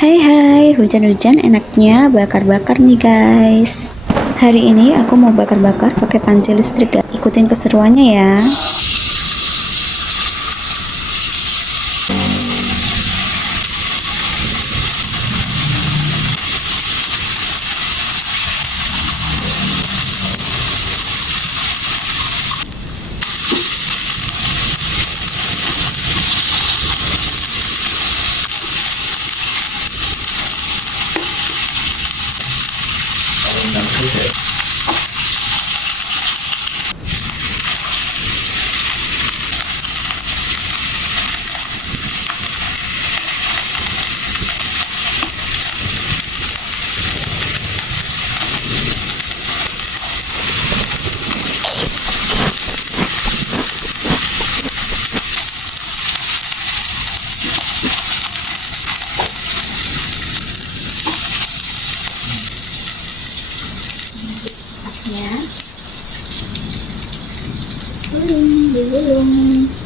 Hai hai, hujan-hujan enaknya bakar-bakar nih guys. Hari ini aku mau bakar-bakar pakai panci listrik guys. Ikutin keseruannya ya. Gulung, digulung.